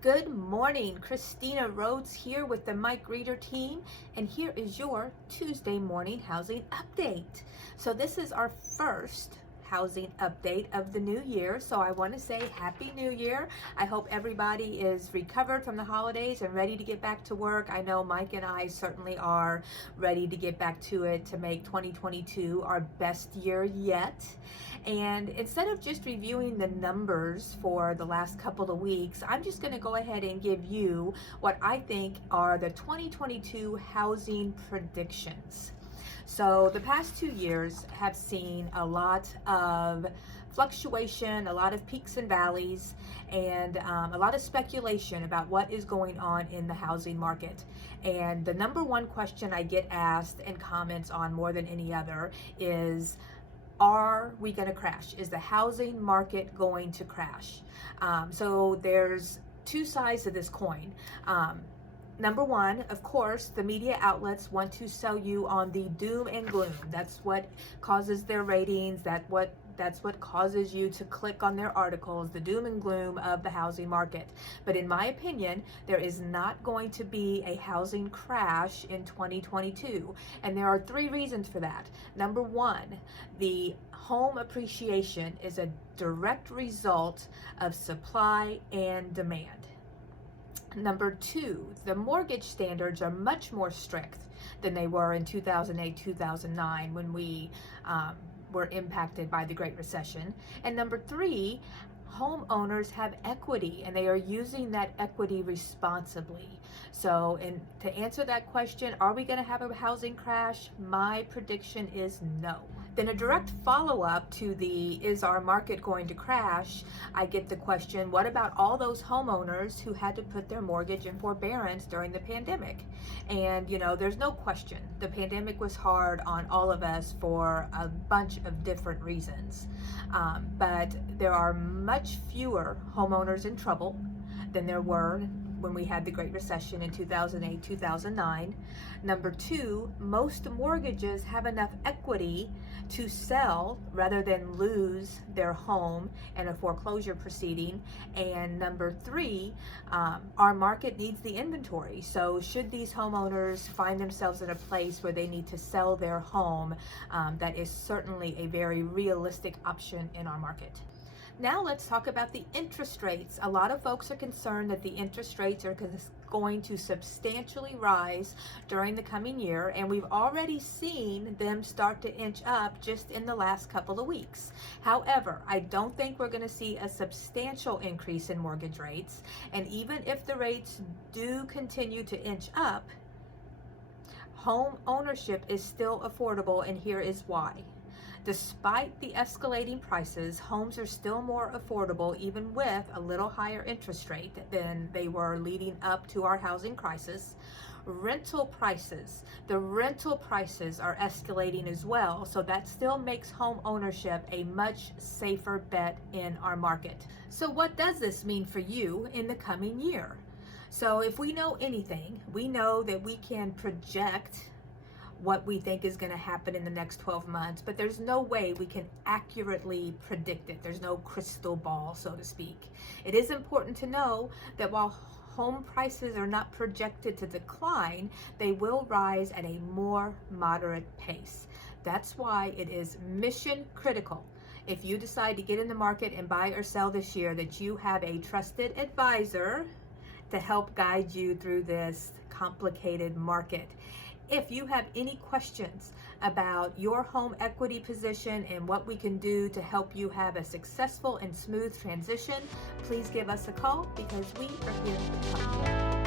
Good morning, Christina Rhodes here with the Mike Reader team, and here is your Tuesday morning housing update. So this is our first housing update of the new year, so I want to say Happy New Year. I hope everybody is recovered from the holidays and ready to get back to work. I know Mike and I certainly are ready to get back to it to make 2022 our best year yet. And instead of just reviewing the numbers for the last couple of weeks, I'm just going to go ahead and give you what I think are the 2022 housing predictions. So the past 2 years have seen a lot of fluctuation, a lot of peaks and valleys, and a lot of speculation about what is going on in the housing market. And the number one question I get asked and comments on more than any other is, are we going to crash? Is the housing market going to crash? So there's two sides to this coin. Number one, of course, the media outlets want to sell you on the doom and gloom. That's what causes their ratings. That's what causes you to click on their articles, the doom and gloom of the housing market. But in my opinion, there is not going to be a housing crash in 2022. And there are three reasons for that. Number one, the home appreciation is a direct result of supply and demand. Number two, the mortgage standards are much more strict than they were in 2008, 2009 when we were impacted by the Great Recession. And number three, homeowners have equity and they are using that equity responsibly. So, and to answer that question, are we going to have a housing crash? My prediction is no. Then a direct follow-up to the, is our market going to crash? I get the question, what about all those homeowners who had to put their mortgage in forbearance during the pandemic? And you know, there's no question, the pandemic was hard on all of us for a bunch of different reasons. But there are much fewer homeowners in trouble than there were when we had the Great Recession in 2008, 2009. Number two, most mortgages have enough equity to sell rather than lose their home in a foreclosure proceeding. And number three, our market needs the inventory. So should these homeowners find themselves in a place where they need to sell their home, that is certainly a very realistic option in our market. Now let's talk about the interest rates. A lot of folks are concerned that the interest rates are going to substantially rise during the coming year, and we've already seen them start to inch up just in the last couple of weeks. However, I don't think we're going to see a substantial increase in mortgage rates, and even if the rates do continue to inch up, home ownership is still affordable, and here is why. Despite the escalating prices, homes are still more affordable even with a little higher interest rate than they were leading up to our housing crisis. Rental prices, the rental prices are escalating as well, so that still makes home ownership a much safer bet in our market. So what does this mean for you in the coming year? So if we know anything, we know that we can project what we think is going to happen in the next 12 months, but there's no way we can accurately predict it. There's no crystal ball, so to speak. It is important to know that while home prices are not projected to decline, they will rise at a more moderate pace. That's why it is mission critical, if you decide to get in the market and buy or sell this year, that you have a trusted advisor to help guide you through this complicated market. If you have any questions about your home equity position and what we can do to help you have a successful and smooth transition, please give us a call because we are here to help you.